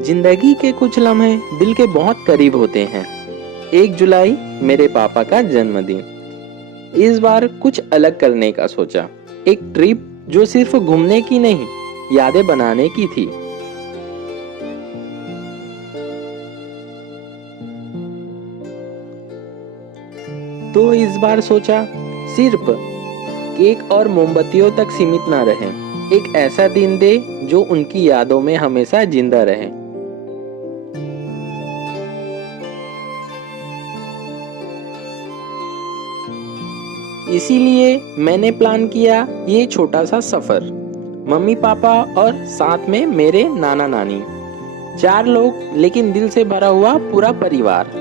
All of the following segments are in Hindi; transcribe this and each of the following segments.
जिंदगी के कुछ लम्हे दिल के बहुत करीब होते हैं। 1 जुलाई मेरे पापा का जन्मदिन। इस बार कुछ अलग करने का सोचा। एक ट्रिप जो सिर्फ घूमने की नहीं, यादें बनाने की थी। तो इस बार सोचा सिर्फ केक और मोमबत्तियों तक सीमित ना रहे। एक ऐसा दिन दे जो उनकी यादों में हमेशा जिंदा रहे। इसीलिए मैंने प्लान किया ये छोटा सा सफर। मम्मी पापा और साथ में मेरे नाना नानी। 4 लोग, लेकिन दिल से भरा हुआ पूरा परिवार।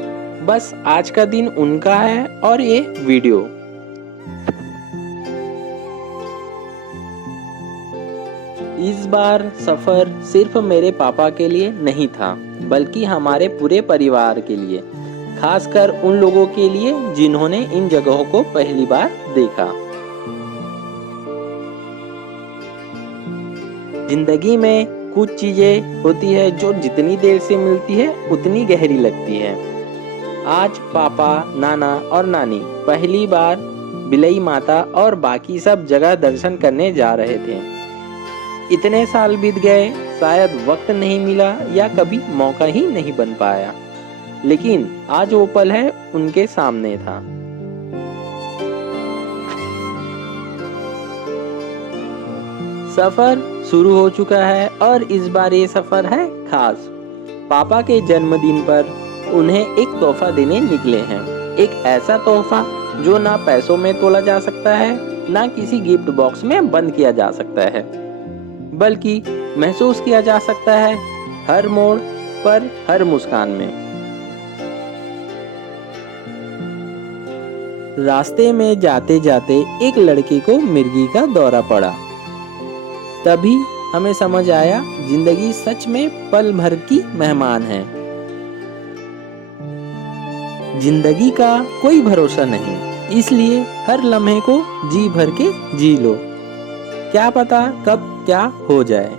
बस आज का दिन उनका है और ये वीडियो। इस बार सफर सिर्फ मेरे पापा के लिए नहीं था, बल्कि हमारे पूरे परिवार के लिए, खासकर उन लोगों के लिए जिन्होंने इन जगहों को पहली बार देखा। जिंदगी में कुछ चीजें होती है जो जितनी देर से मिलती है उतनी गहरी लगती है। आज पापा, नाना और नानी पहली बार बिलई माता और बाकी सब जगह दर्शन करने जा रहे थे। इतने साल बीत गए, शायद वक्त नहीं मिला या कभी मौका ही नहीं बन पाया, लेकिन आज वो पल है उनके सामने था। सफर शुरू हो चुका है और इस बार ये सफर है खास। पापा के जन्मदिन पर उन्हें एक तोहफा देने निकले हैं। एक ऐसा तोहफा जो ना पैसों में तोला जा सकता है, ना किसी गिफ्ट बॉक्स में बंद किया जा सकता है, बल्कि महसूस किया जा सकता है हर मोड़ पर, हर मुस्कान में। रास्ते में जाते जाते एक लड़के को मिर्गी का दौरा पड़ा। तभी हमें समझ आया जिंदगी सच में पल भर की मेहमान है। जिंदगी का कोई भरोसा नहीं, इसलिए हर लम्हे को जी भर के जी लो। क्या पता कब क्या हो जाए।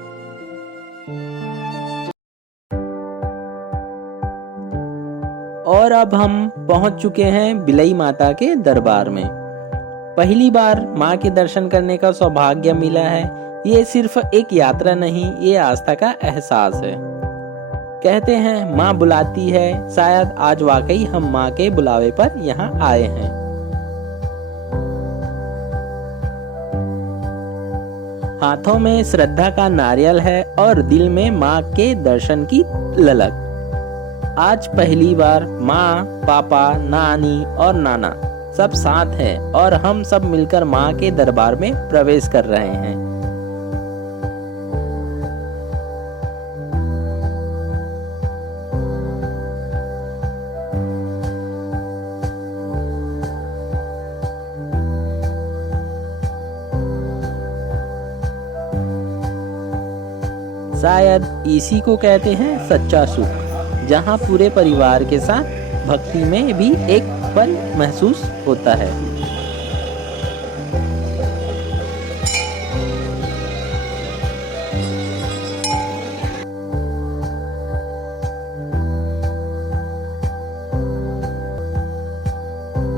और अब हम पहुंच चुके हैं बिलई माता के दरबार में। पहली बार माँ के दर्शन करने का सौभाग्य मिला है। ये सिर्फ एक यात्रा नहीं, ये आस्था का एहसास है। कहते हैं माँ बुलाती है, शायद आज वाकई हम माँ के बुलावे पर यहाँ आए हैं। हाथों में श्रद्धा का नारियल है और दिल में माँ के दर्शन की ललक। आज पहली बार माँ, पापा, नानी और नाना सब साथ हैं और हम सब मिलकर माँ के दरबार में प्रवेश कर रहे हैं। शायद इसी को कहते हैं सच्चा सुख, जहाँ पूरे परिवार के साथ भक्ति में भी एक पल महसूस होता है।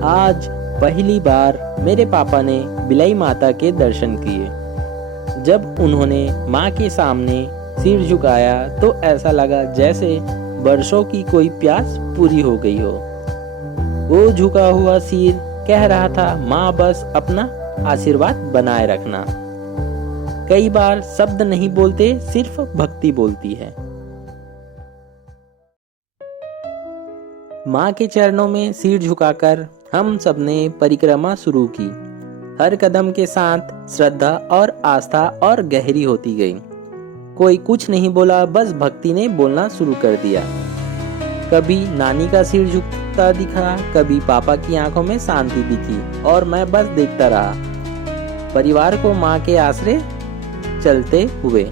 आज पहली बार मेरे पापा ने बिलई माता के दर्शन किए। जब उन्होंने माँ के सामने सिर झुकाया तो ऐसा लगा जैसे वर्षों की कोई प्यास पूरी हो गई हो। वो झुका हुआ सिर कह रहा था, माँ बस अपना आशीर्वाद बनाए रखना। कई बार शब्द नहीं बोलते, सिर्फ भक्ति बोलती है। माँ के चरणों में सिर झुकाकर हम सबने परिक्रमा शुरू की। हर कदम के साथ श्रद्धा और आस्था और गहरी होती गई। कोई कुछ नहीं बोला, बस भक्ति ने बोलना शुरू कर दिया। कभी नानी का सिर झुकता दिखा, कभी पापा की आंखों में शांति दिखी और मैं बस देखता रहा, परिवार को माँ के आसरे चलते हुए।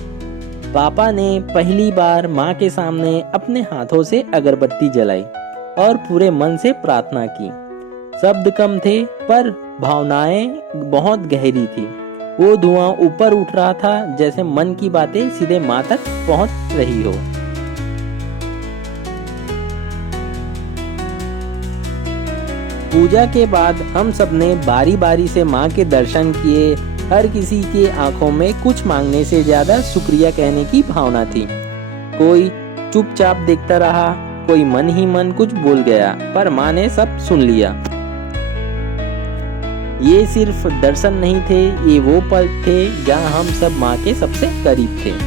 पापा ने पहली बार माँ के सामने अपने हाथों से अगरबत्ती जलाई और पूरे मन से प्रार्थना की। शब्द कम थे पर भावनाएं बहुत गहरी थी। वो धुआं ऊपर उठ रहा था, जैसे मन की बातें सीधे माँ तक पहुंच रही हो। पूजा के बाद हम सबने बारी बारी से माँ के दर्शन किए। हर किसी के आंखों में कुछ मांगने से ज्यादा शुक्रिया कहने की भावना थी। कोई चुपचाप देखता रहा, कोई मन ही मन कुछ बोल गया, पर माँ ने सब सुन लिया। ये सिर्फ दर्शन नहीं थे, ये वो पल थे जहाँ हम सब माँ के सबसे करीब थे।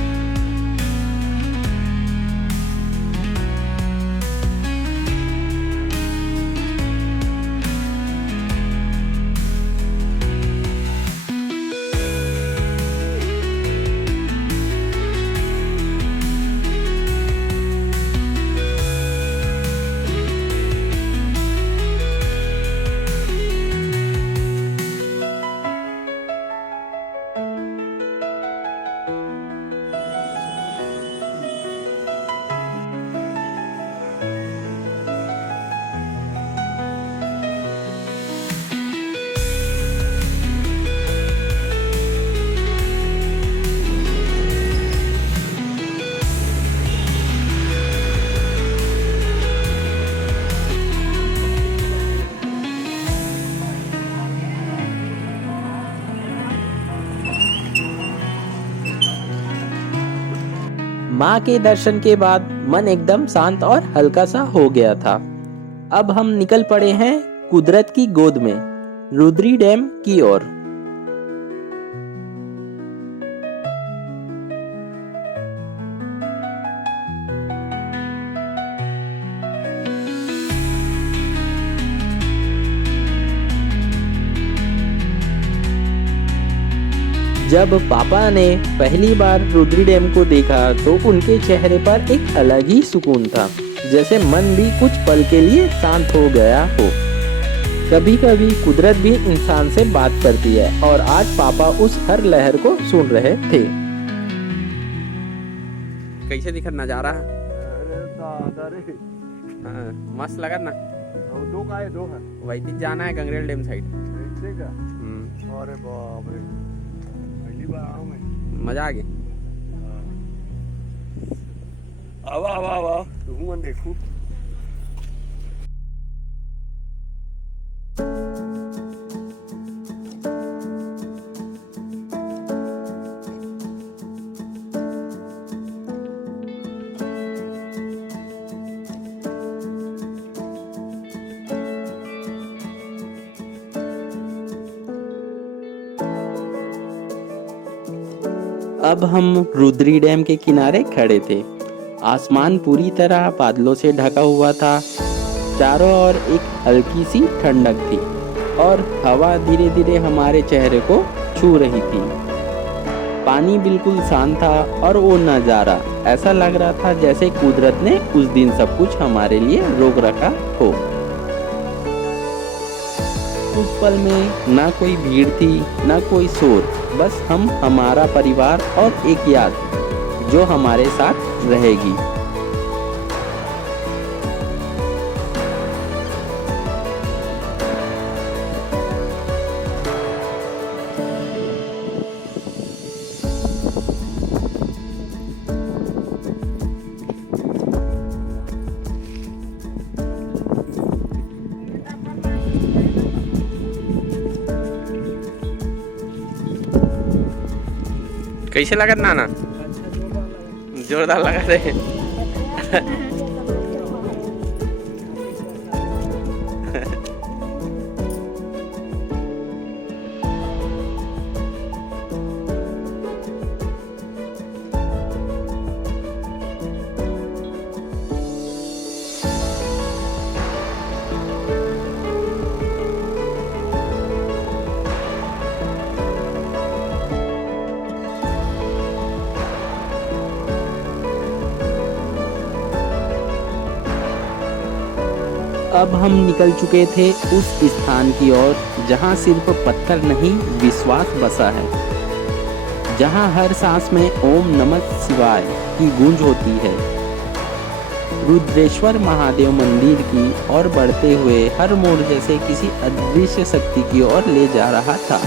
माँ के दर्शन के बाद मन एकदम शांत और हल्का सा हो गया था। अब हम निकल पड़े हैं कुदरत की गोद में, रुद्री डैम की ओर। जब पापा ने पहली बार रुद्री डैम को देखा तो उनके चेहरे पर एक अलग ही सुकून था, जैसे मन भी कुछ पल के लिए शांत हो गया हो। कभी कभी कुदरत भी इंसान से बात करती है, और आज पापा उस हर लहर को सुन रहे थे। कैसे दिखा नजारा? मस्त लगा ना? दो है वही जाना है गंगरेल डैम साइड। अरे बाप रे, मजा आ गया। आवा तू मन देखू। अब हम रुद्री डैम के किनारे खड़े थे। आसमान पूरी तरह बादलों से ढका हुआ था। चारों ओर एक हल्की सी ठंडक थी, और हवा धीरे धीरे हमारे चेहरे को छू रही थी। पानी बिल्कुल शांत था, और वो नज़ारा ऐसा लग रहा था जैसे कुदरत ने उस दिन सब कुछ हमारे लिए रोक रखा हो। उस पल में ना कोई भीड़ थी, ना कोई शोर, बस हम, हमारा परिवार और एक याद जो हमारे साथ रहेगी। कैसे लगा नाना? जोरदार लगा थे। अब हम निकल चुके थे उस स्थान की ओर जहाँ सिर्फ पत्थर नहीं, विश्वास बसा है। जहाँ हर सांस में ओम नमः शिवाय की गूंज होती है। रुद्रेश्वर महादेव मंदिर की ओर बढ़ते हुए हर मोड़ जैसे किसी अदृश्य शक्ति की ओर ले जा रहा था।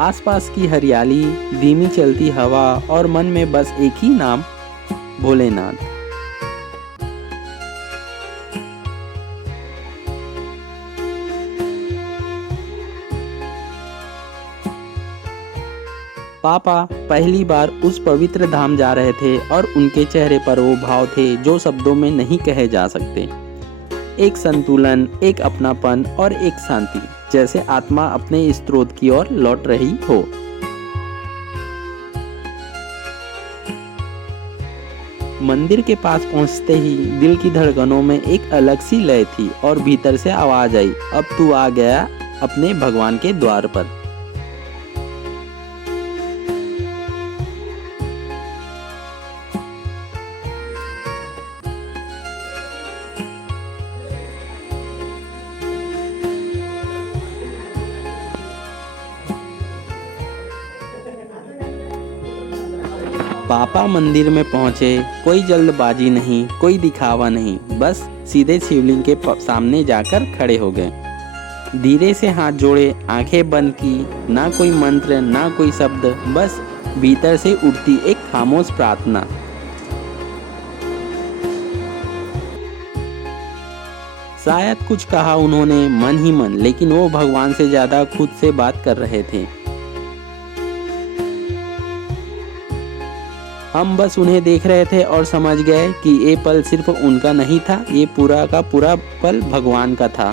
आसपास की हरियाली, धीमी चलती हवा और मन में बस एक ही नाम, भोलेनाथ। पापा पहली बार उस पवित्र धाम जा रहे थे और उनके चेहरे पर वो भाव थे जो शब्दों में नहीं कहे जा सकते। एक संतुलन, एक अपनापन और एक शांति, जैसे आत्मा अपने स्रोत की ओर लौट रही हो। मंदिर के पास पहुंचते ही दिल की धड़कनों में एक अलग सी लय थी और भीतर से आवाज आई, अब तू आ गया अपने भगवान के द्वार पर। पापा मंदिर में पहुंचे। कोई जल्दबाजी नहीं, कोई दिखावा नहीं, बस सीधे शिवलिंग के सामने जाकर खड़े हो गए। धीरे से हाथ जोड़े, आंखें बंद की, ना कोई मंत्र ना कोई शब्द, बस भीतर से उठती एक खामोश प्रार्थना। शायद कुछ कहा उन्होंने मन ही मन, लेकिन वो भगवान से ज्यादा खुद से बात कर रहे थे। हम बस उन्हें देख रहे थे और समझ गए कि ये पल सिर्फ उनका नहीं था, ये पूरा का पूरा पल भगवान का था।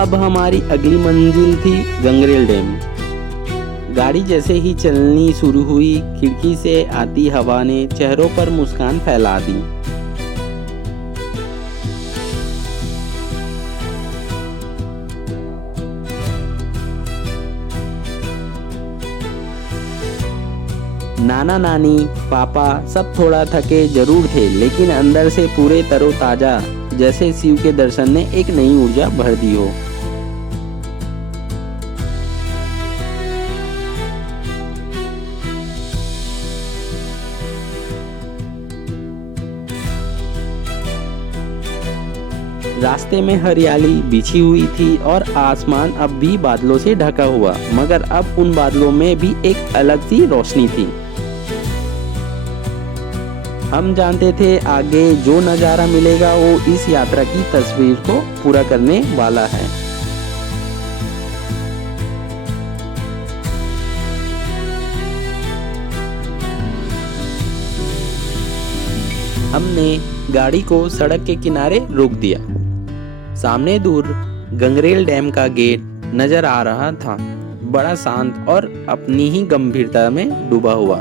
अब हमारी अगली मंजिल थी गंगरेल डैम। गाड़ी जैसे ही चलनी शुरू हुई, खिड़की से आती हवा ने चेहरों पर मुस्कान फैला दी। नाना नानी, पापा सब थोड़ा थके जरूर थे, लेकिन अंदर से पूरे तरोताजा, जैसे शिव के दर्शन ने एक नई ऊर्जा भर दी हो। रास्ते में हरियाली बिछी हुई थी और आसमान अब भी बादलों से ढका हुआ, मगर अब उन बादलों में भी एक अलग सी रोशनी थी। हम जानते थे आगे जो नज़ारा मिलेगा वो इस यात्रा की तस्वीर को पूरा करने वाला है। हमने गाड़ी को सड़क के किनारे रोक दिया। सामने दूर गंगरेल डैम का गेट नजर आ रहा था, बड़ा शांत और अपनी ही गंभीरता में डूबा हुआ।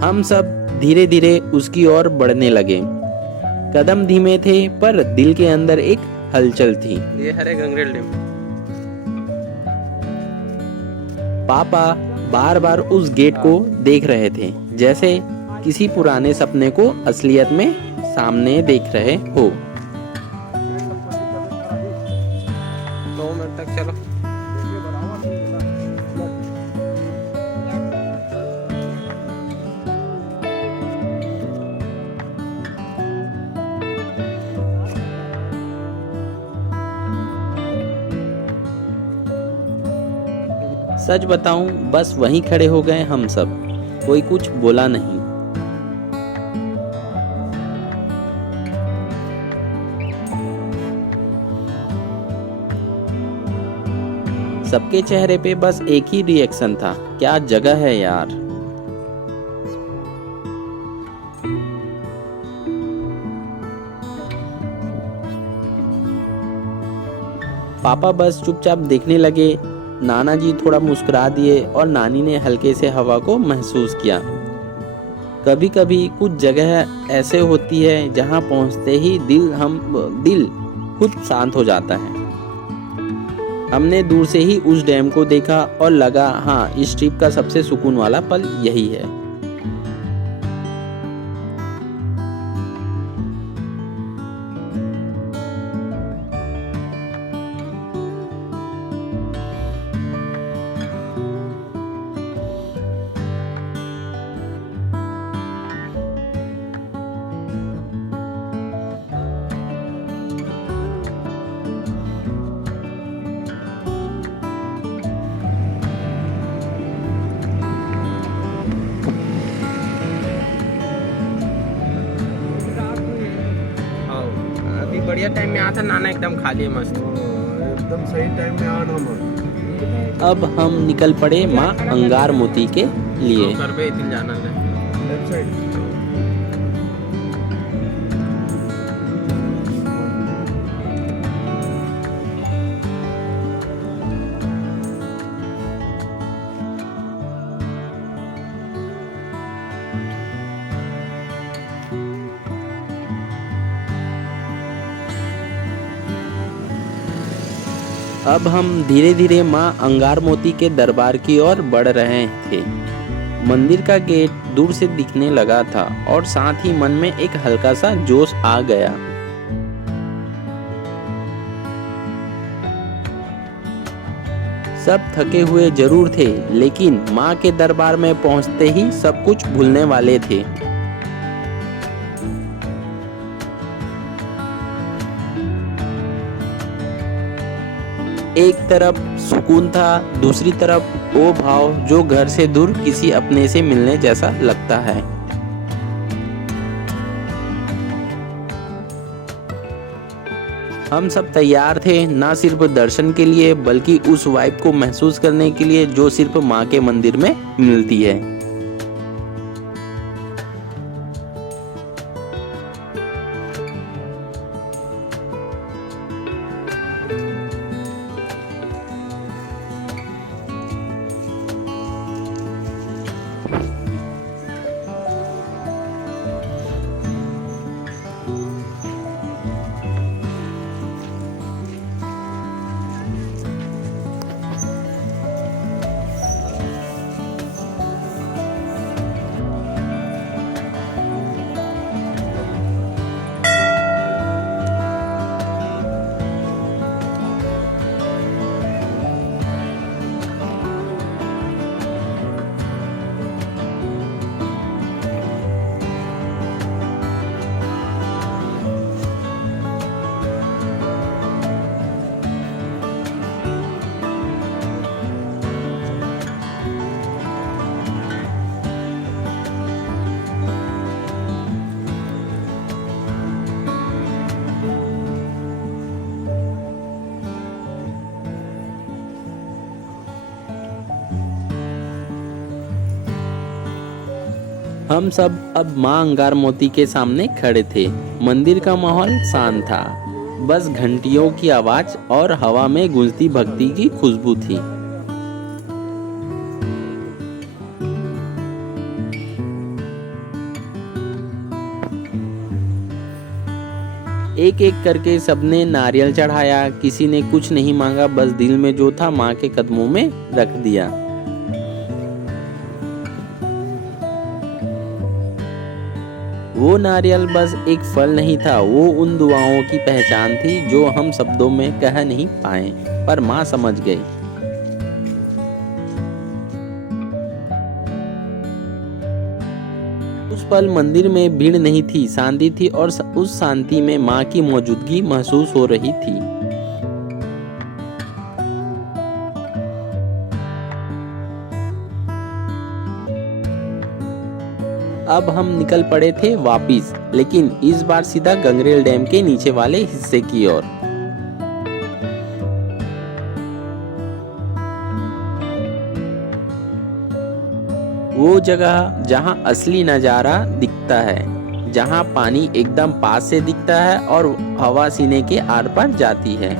हम सब धीरे धीरे उसकी ओर बढ़ने लगे। कदम धीमे थे पर दिल के अंदर एक हलचल थी। ये है गंगरेल डैम। पापा बार बार उस गेट को देख रहे थे, जैसे किसी पुराने सपने को असलियत में सामने देख रहे हो। 2 मिनट तक चलो। सच बताऊं, बस वहीं खड़े हो गए हम सब, कोई कुछ बोला नहीं। सबके चेहरे पे बस एक ही रिएक्शन था, क्या जगह है यार। पापा बस चुपचाप देखने लगे। नाना जी थोड़ा मुस्कुरा दिए और नानी ने हल्के से हवा को महसूस किया। कभी कभी कुछ जगह ऐसे होती है जहां पहुंचते ही दिल खुद शांत हो जाता है। हमने दूर से ही उस डैम को देखा और लगा हाँ, इस ट्रिप का सबसे सुकून वाला पल यही है। बढ़िया टाइम में आया था नाना, एकदम खाली है, मस्त एकदम सही टाइम में आना हम। अब हम निकल पड़े माँ अंगार मोती के लिए। कर पे इतनी जाना है। लेफ्ट साइड अब हम धीरे धीरे माँ अंगार मोती के दरबार की ओर बढ़ रहे थे। मंदिर का गेट दूर से दिखने लगा था और साथ ही मन में एक हल्का सा जोश आ गया। सब थके हुए जरूर थे, लेकिन माँ के दरबार में पहुंचते ही सब कुछ भूलने वाले थे। एक तरफ सुकून था, दूसरी तरफ वो भाव जो घर से दूर किसी अपने से मिलने जैसा लगता है। हम सब तैयार थे, ना सिर्फ दर्शन के लिए बल्कि उस वाइब को महसूस करने के लिए जो सिर्फ माँ के मंदिर में मिलती है। हम सब अब माँ अंगार मोती के सामने खड़े थे। मंदिर का माहौल शांत था, बस घंटियों की आवाज और हवा में गूंजती भक्ति की खुशबू थी। एक एक करके सबने नारियल चढ़ाया। किसी ने कुछ नहीं मांगा, बस दिल में जो था माँ के कदमों में रख दिया। वो नारियल बस एक फल नहीं था, वो उन दुआओं की पहचान थी जो हम शब्दों में कह नहीं पाए, पर माँ समझ गई। उस पल मंदिर में भीड़ नहीं थी, शांति थी, और उस शांति में माँ की मौजूदगी महसूस हो रही थी। अब हम निकल पड़े थे वापिस, लेकिन इस बार सीधा गंगरेल डैम के नीचे वाले हिस्से की ओर। वो जगह जहां असली नजारा दिखता है, जहां पानी एकदम पास से दिखता है और हवा सीने के आर पार जाती है।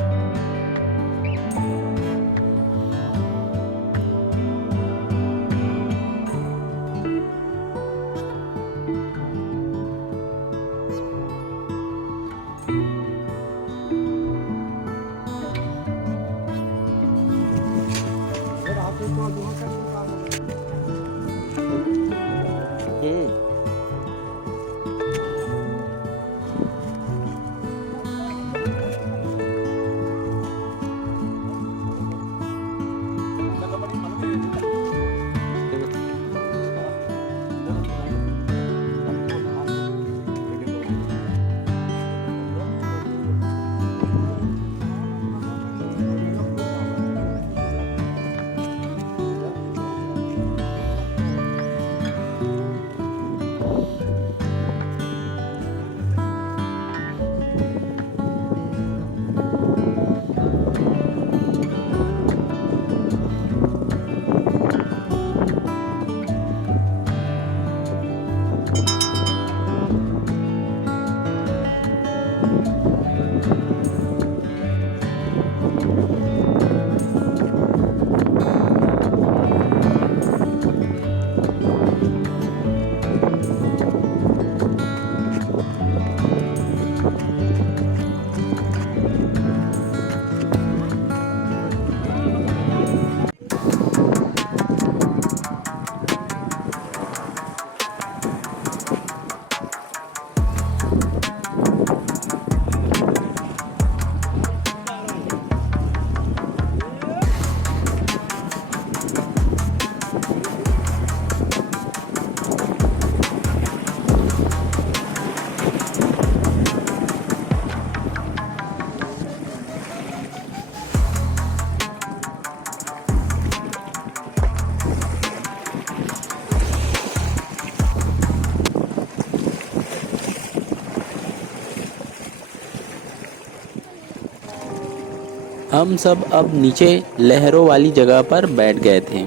हम सब अब नीचे लहरों वाली जगह पर बैठ गए थे।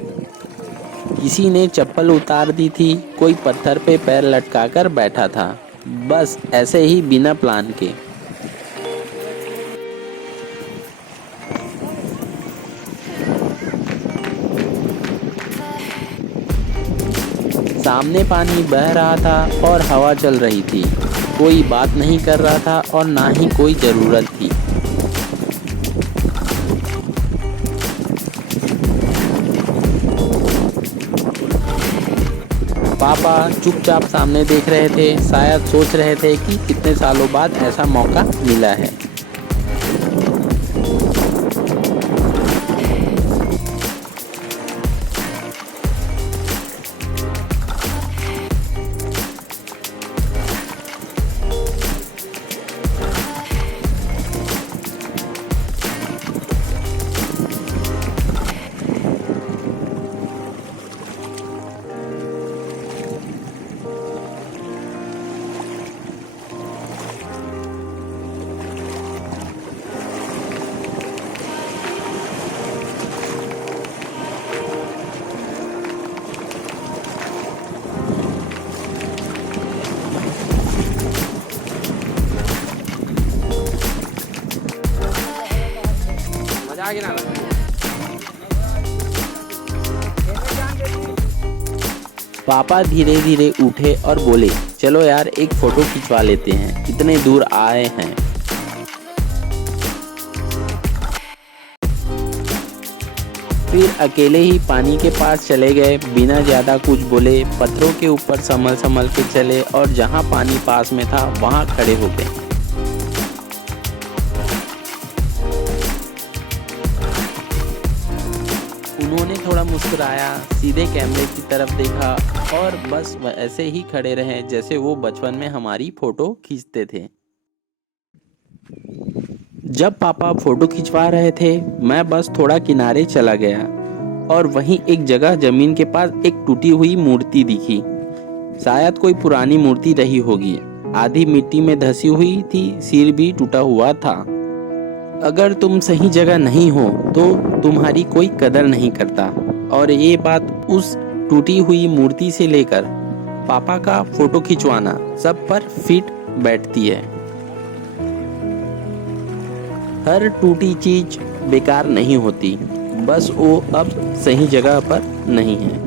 किसी ने चप्पल उतार दी थी, कोई पत्थर पे पैर लटकाकर बैठा था, बस ऐसे ही बिना प्लान के। सामने पानी बह रहा था और हवा चल रही थी। कोई बात नहीं कर रहा था और ना ही कोई ज़रूरत थी। पापा चुपचाप सामने देख रहे थे, शायद सोच रहे थे कि कितने सालों बाद ऐसा मौका मिला है। जा किनारा। पापा धीरे धीरे उठे और बोले, चलो यार एक फोटो खिंचवा लेते हैं, इतने दूर आए हैं। फिर अकेले ही पानी के पास चले गए, बिना ज़्यादा कुछ बोले पत्थरों के ऊपर संभल संभल के चले और जहाँ पानी पास में था वहाँ खड़े हो गए। उन्होंने थोड़ा मुस्कुराया, सीधे कैमरे की तरफ देखा और बस ऐसे ही खड़े रहे जैसे वो बचपन में हमारी फोटो खींचते थे। जब पापा फोटो खिंचवा रहे थे मैं बस थोड़ा किनारे चला गया और वहीं एक जगह जमीन के पास एक टूटी हुई मूर्ति दिखी। शायद कोई पुरानी मूर्ति रही होगी, आधी मिट्टी में धसी हुई थी, सिर भी टूटा हुआ था। अगर तुम सही जगह नहीं हो तो तुम्हारी कोई कदर नहीं करता, और ये बात उस टूटी हुई मूर्ति से लेकर पापा का फोटो खिंचवाना सब पर फिट बैठती है। हर टूटी चीज बेकार नहीं होती, बस वो अब सही जगह पर नहीं है।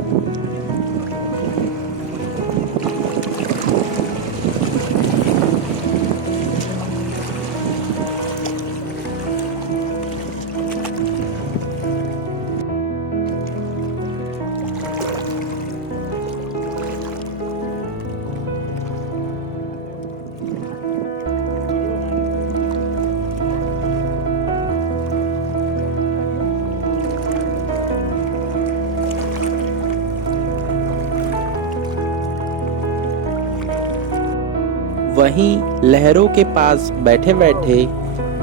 वहीं लहरों के पास बैठे बैठे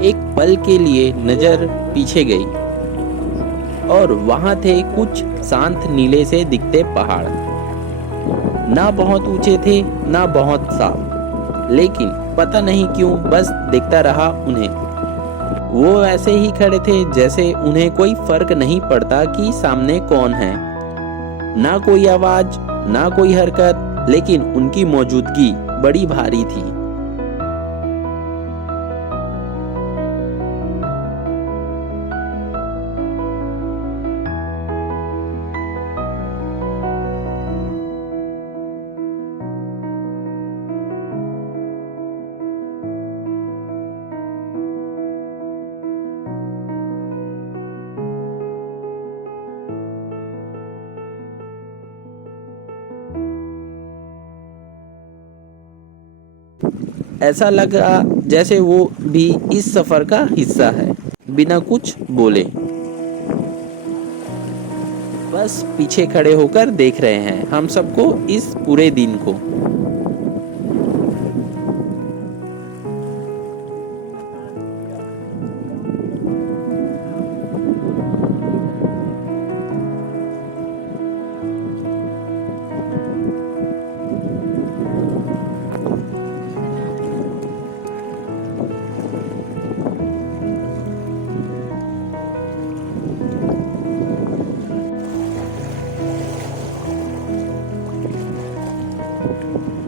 एक पल के लिए नजर पीछे गई और वहां थे कुछ शांत नीले से दिखते पहाड़। ना बहुत ऊंचे थे ना बहुत साफ, लेकिन पता नहीं क्यों बस देखता रहा उन्हें। वो ऐसे ही खड़े थे जैसे उन्हें कोई फर्क नहीं पड़ता कि सामने कौन है। ना कोई आवाज ना कोई हरकत, लेकिन उनकी मौजूदगी बड़ी भारी थी। ऐसा लगा जैसे वो भी इस सफर का हिस्सा है, बिना कुछ बोले बस पीछे खड़े होकर देख रहे हैं हम सबको, इस पूरे दिन को।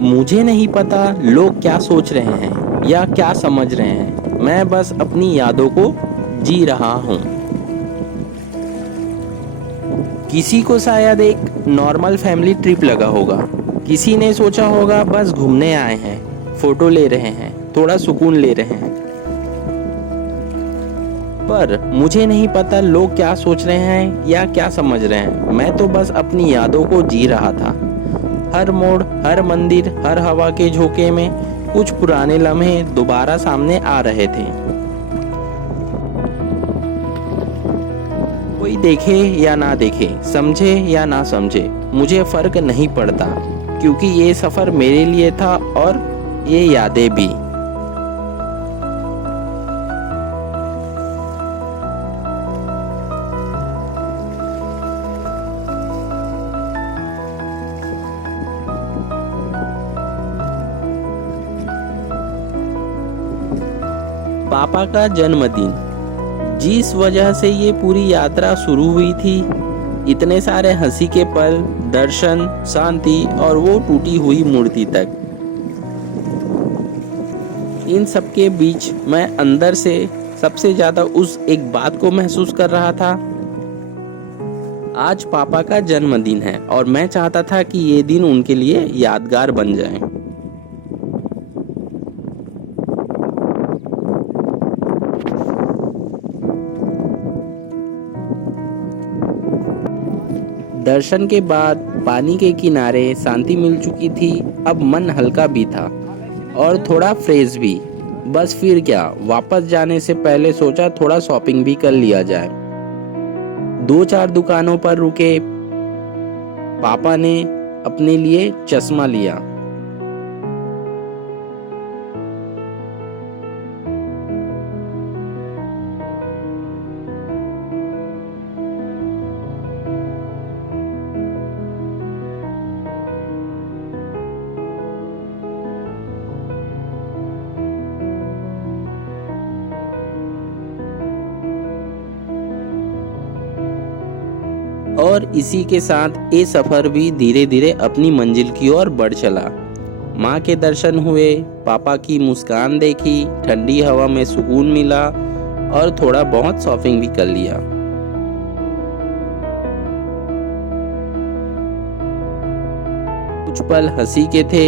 मुझे नहीं पता लोग क्या सोच रहे हैं या क्या समझ रहे हैं, मैं बस अपनी यादों को जी रहा हूँ। किसी को शायद एक नॉर्मल फैमिली ट्रिप लगा होगा, किसी ने सोचा होगा बस घूमने आए हैं, फोटो ले रहे हैं, थोड़ा सुकून ले रहे हैं। पर मुझे नहीं पता लोग क्या सोच रहे हैं या क्या समझ रहे हैं, मैं तो बस अपनी यादों को जी रहा था। हर मोड़, हर मंदिर, हर हवा के झोंके में कुछ पुराने लम्हे दोबारा सामने आ रहे थे। कोई देखे या ना देखे, समझे या ना समझे, मुझे फर्क नहीं पड़ता, क्योंकि ये सफर मेरे लिए था और ये यादें भी। पापा का जन्मदिन, जिस वजह से ये पूरी यात्रा शुरू हुई थी, इतने सारे हंसी के पल, दर्शन, शांति और वो टूटी हुई मूर्ति तक, इन सब के बीच मैं अंदर से सबसे ज्यादा उस एक बात को महसूस कर रहा था। आज पापा का जन्मदिन है और मैं चाहता था कि ये दिन उनके लिए यादगार बन जाए। दर्शन के बाद पानी के किनारे शांति मिल चुकी थी। अब मन हल्का भी था और थोड़ा फ्रेश भी। बस फिर क्या, वापस जाने से पहले सोचा थोड़ा शॉपिंग भी कर लिया जाए। 2-4 दुकानों पर रुके। पापा ने अपने लिए चश्मा लिया। और इसी के साथ ये सफर भी धीरे धीरे अपनी मंजिल की ओर बढ़ चला। माँ के दर्शन हुए, पापा की मुस्कान देखी, ठंडी हवा में सुकून मिला और थोड़ा बहुत शॉपिंग भी कर लिया। कुछ पल हंसी के थे,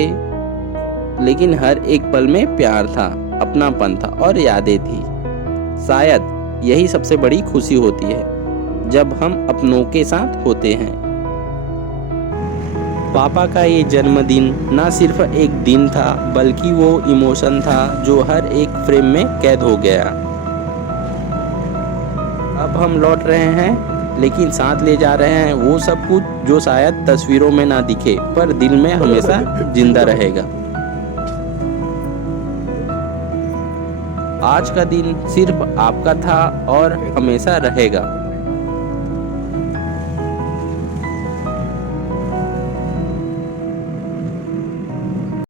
लेकिन हर एक पल में प्यार था, अपनापन था और यादें थी। शायद यही सबसे बड़ी खुशी होती है जब हम अपनों के साथ होते हैं। पापा का ये जन्मदिन ना सिर्फ एक दिन था, बल्कि वो इमोशन था जो हर एक फ्रेम में कैद हो गया। अब हम लौट रहे हैं, लेकिन साथ ले जा रहे हैं वो सब कुछ जो शायद तस्वीरों में ना दिखे, पर दिल में हमेशा जिंदा रहेगा। आज का दिन सिर्फ आपका था और हमेशा रहेगा।